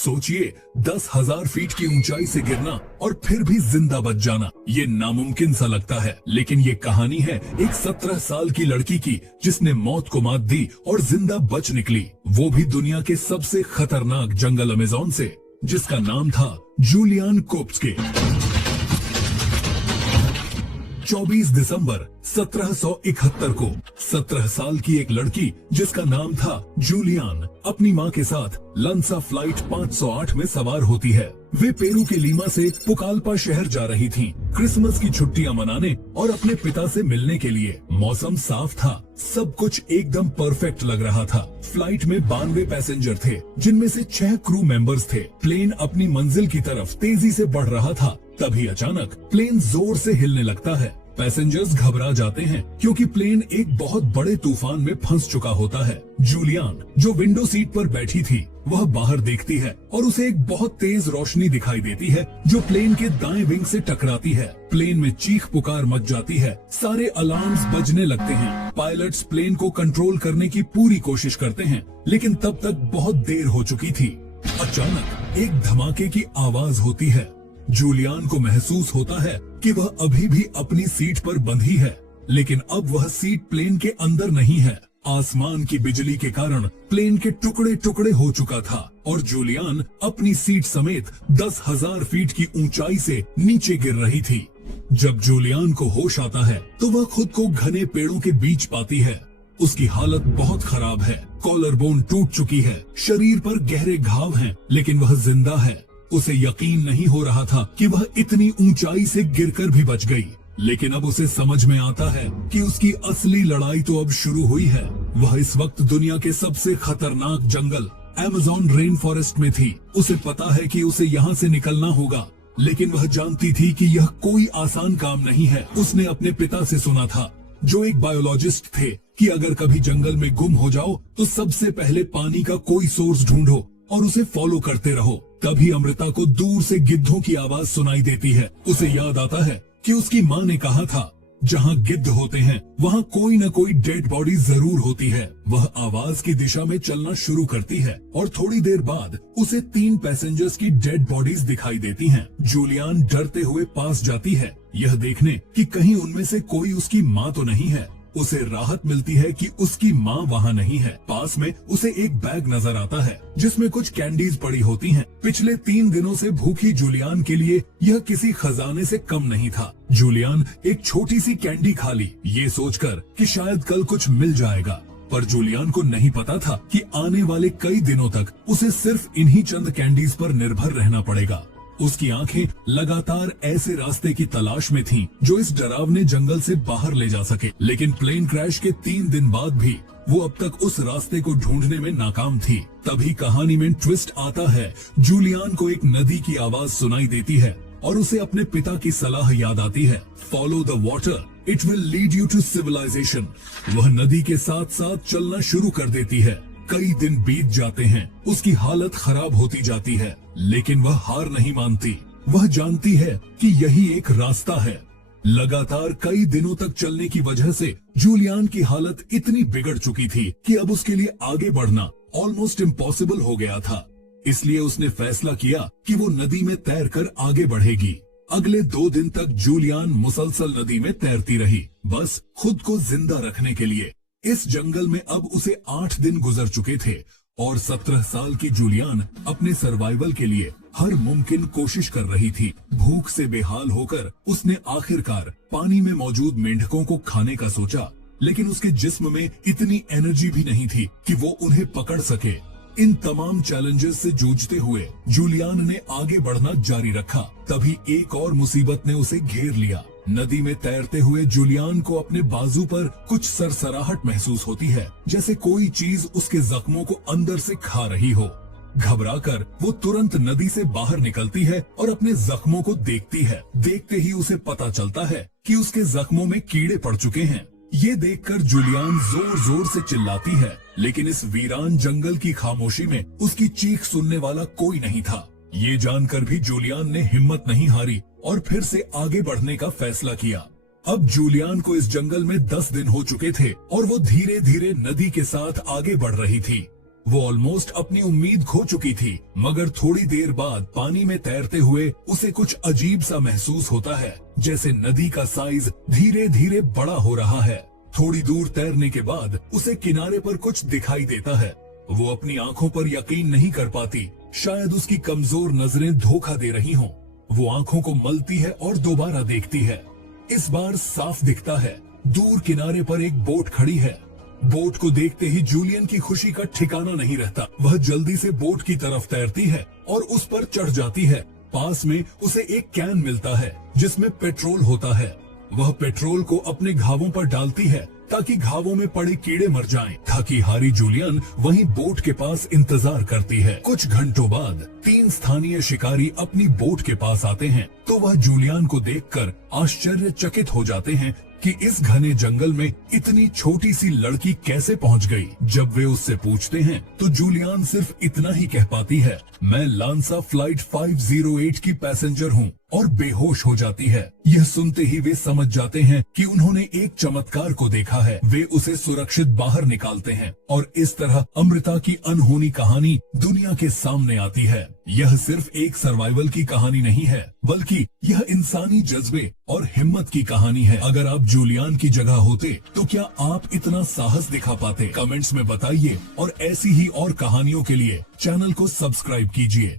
सोचिए 10,000 फीट की ऊंचाई से गिरना और फिर भी जिंदा बच जाना, ये नामुमकिन सा लगता है। लेकिन ये कहानी है एक 17 साल की लड़की की जिसने मौत को मात दी और जिंदा बच निकली, वो भी दुनिया के सबसे खतरनाक जंगल अमेज़न से, जिसका नाम था जूलियन कोप्स्के। 24 दिसंबर 1771 को 17 साल की एक लड़की जिसका नाम था जूलियन अपनी मां के साथ लंसा फ्लाइट 508 में सवार होती है। वे पेरू के लीमा से पुकालपा शहर जा रही थीं, क्रिसमस की छुट्टियां मनाने और अपने पिता से मिलने के लिए। मौसम साफ था, सब कुछ एकदम परफेक्ट लग रहा था। फ्लाइट में 92 पैसेंजर थे, जिनमें से 6 क्रू मेंबर्स थे। प्लेन अपनी मंजिल की तरफ तेजी से बढ़ रहा था, तभी अचानक प्लेन जोर से हिलने लगता है। पैसेंजर्स घबरा जाते हैं क्योंकि प्लेन एक बहुत बड़े तूफान में फंस चुका होता है। जूलियन जो विंडो सीट पर बैठी थी, वह बाहर देखती है और उसे एक बहुत तेज रोशनी दिखाई देती है जो प्लेन के दाएं विंग से टकराती है। प्लेन में चीख पुकार मच जाती है, सारे अलार्म्स बजने लगते हैं। पायलट्स प्लेन को कंट्रोल करने की पूरी कोशिश करते हैं, लेकिन तब तक बहुत देर हो चुकी थी। अचानक एक धमाके की आवाज होती है। जूलियन को महसूस होता है कि वह अभी भी अपनी सीट पर बंधी है, लेकिन अब वह सीट प्लेन के अंदर नहीं है। आसमान की बिजली के कारण प्लेन के टुकड़े टुकड़े हो चुका था और जूलियन अपनी सीट समेत 10,000 फीट की ऊंचाई से नीचे गिर रही थी। जब जूलियन को होश आता है तो वह खुद को घने पेड़ों के बीच पाती है। उसकी हालत बहुत खराब है, कॉलर बोन टूट चुकी है, शरीर पर गहरे घाव हैं, लेकिन वह जिंदा है। उसे यकीन नहीं हो रहा था कि वह इतनी ऊंचाई से गिरकर भी बच गई। लेकिन अब उसे समझ में आता है कि उसकी असली लड़ाई तो अब शुरू हुई है। वह इस वक्त दुनिया के सबसे खतरनाक जंगल अमेज़न रेन फॉरेस्ट में थी। उसे पता है कि उसे यहाँ से निकलना होगा, लेकिन वह जानती थी कि यह कोई आसान काम नहीं है। उसने अपने पिता से सुना था, जो एक बायोलॉजिस्ट थे, कि अगर कभी जंगल में गुम हो जाओ तो सबसे पहले पानी का कोई सोर्स ढूंढो और उसे फॉलो करते रहो। तभी अमृता को दूर से गिद्धों की आवाज सुनाई देती है। उसे याद आता है कि उसकी माँ ने कहा था, जहाँ गिद्ध होते हैं वहाँ कोई न कोई डेड बॉडी जरूर होती है। वह आवाज की दिशा में चलना शुरू करती है और थोड़ी देर बाद उसे 3 पैसेंजर्स की डेड बॉडीज दिखाई देती हैं। जूलियन डरते हुए पास जाती है, यह देखने कि कहीं उनमें से कोई उसकी माँ तो नहीं है। उसे राहत मिलती है कि उसकी माँ वहाँ नहीं है। पास में उसे एक बैग नजर आता है जिसमें कुछ कैंडीज पड़ी होती हैं। पिछले 3 दिनों से भूखी जूलियन के लिए यह किसी खजाने से कम नहीं था। जूलियन एक छोटी सी कैंडी खा ली, ये सोचकर कि शायद कल कुछ मिल जाएगा। पर जूलियन को नहीं पता था कि आने वाले कई दिनों तक उसे सिर्फ इन्हीं चंद कैंडीज पर निर्भर रहना पड़ेगा। उसकी आंखें लगातार ऐसे रास्ते की तलाश में थीं जो इस डरावने जंगल से बाहर ले जा सके। लेकिन प्लेन क्रैश के 3 दिन बाद भी वो अब तक उस रास्ते को ढूंढने में नाकाम थी। तभी कहानी में ट्विस्ट आता है। जूलियन को एक नदी की आवाज सुनाई देती है और उसे अपने पिता की सलाह याद आती है, follow the water, it will lead you to civilisation. वह नदी के साथ साथ चलना शुरू कर देती है। कई दिन बीत जाते हैं, उसकी हालत खराब होती जाती है, लेकिन वह हार नहीं मानती। वह जानती है कि यही एक रास्ता है। लगातार कई दिनों तक चलने की वजह से जूलियन की हालत इतनी बिगड़ चुकी थी कि अब उसके लिए आगे बढ़ना ऑलमोस्ट इम्पॉसिबल हो गया था। इसलिए उसने फैसला किया कि वो नदी में तैरकर आगे बढ़ेगी। अगले 2 दिन तक जूलियन मुसलसल नदी में तैरती रही, बस खुद को जिंदा रखने के लिए। इस जंगल में अब उसे 8 दिन गुजर चुके थे और 17 साल की जूलियन अपने सर्वाइवल के लिए हर मुमकिन कोशिश कर रही थी। भूख से बेहाल होकर उसने आखिरकार पानी में मौजूद मेंढकों को खाने का सोचा, लेकिन उसके जिस्म में इतनी एनर्जी भी नहीं थी कि वो उन्हें पकड़ सके। इन तमाम चैलेंजेस से जूझते हुए जूलियन ने आगे बढ़ना जारी रखा। तभी एक और मुसीबत ने उसे घेर लिया। नदी में तैरते हुए जूलियन को अपने बाजू पर कुछ सरसराहट महसूस होती है, जैसे कोई चीज उसके जख्मों को अंदर से खा रही हो। घबराकर वो तुरंत नदी से बाहर निकलती है और अपने जख्मों को देखती है। देखते ही उसे पता चलता है कि उसके जख्मों में कीड़े पड़ चुके हैं। ये देखकर जूलियन जोर जोर से चिल्लाती है, लेकिन इस वीरान जंगल की खामोशी में उसकी चीख सुनने वाला कोई नहीं था। ये जानकर भी जूलियन ने हिम्मत नहीं हारी और फिर से आगे बढ़ने का फैसला किया। अब जूलियन को इस जंगल में 10 दिन हो चुके थे और वो धीरे धीरे नदी के साथ आगे बढ़ रही थी। वो ऑलमोस्ट अपनी उम्मीद खो चुकी थी, मगर थोड़ी देर बाद पानी में तैरते हुए उसे कुछ अजीब सा महसूस होता है, जैसे नदी का साइज धीरे धीरे बड़ा हो रहा है। थोड़ी दूर तैरने के बाद उसे किनारे पर कुछ दिखाई देता है। वो अपनी आंखों पर यकीन नहीं कर पाती, शायद उसकी कमजोर नजरें धोखा दे रही हों। वो आंखों को मलती है और दोबारा देखती है। इस बार साफ दिखता है, दूर किनारे पर एक बोट खड़ी है। बोट को देखते ही जूलियन की खुशी का ठिकाना नहीं रहता। वह जल्दी से बोट की तरफ तैरती है और उस पर चढ़ जाती है। पास में उसे एक कैन मिलता है जिसमें पेट्रोल होता है। वह पेट्रोल को अपने घावों पर डालती है ताकि घावों में पड़े कीड़े मर जाएं। थकी हारी जूलियन वहीं बोट के पास इंतजार करती है। कुछ घंटों बाद 3 स्थानीय शिकारी अपनी बोट के पास आते हैं तो वह जूलियन को देखकर आश्चर्यचकित हो जाते हैं कि इस घने जंगल में इतनी छोटी सी लड़की कैसे पहुंच गई। जब वे उससे पूछते हैं तो जूलियन सिर्फ इतना ही कह पाती है, मैं लांसा फ्लाइट 508 की पैसेंजर हूँ, और बेहोश हो जाती है। यह सुनते ही वे समझ जाते हैं कि उन्होंने एक चमत्कार को देखा है। वे उसे सुरक्षित बाहर निकालते हैं और इस तरह अमृता की अनहोनी कहानी दुनिया के सामने आती है। यह सिर्फ एक सर्वाइवल की कहानी नहीं है, बल्कि यह इंसानी जज्बे और हिम्मत की कहानी है। अगर आप जूलियन की जगह होते तो क्या आप इतना साहस दिखा पाते? कमेंट्स में बताइए और ऐसी ही और कहानियों के लिए चैनल को सब्सक्राइब कीजिए।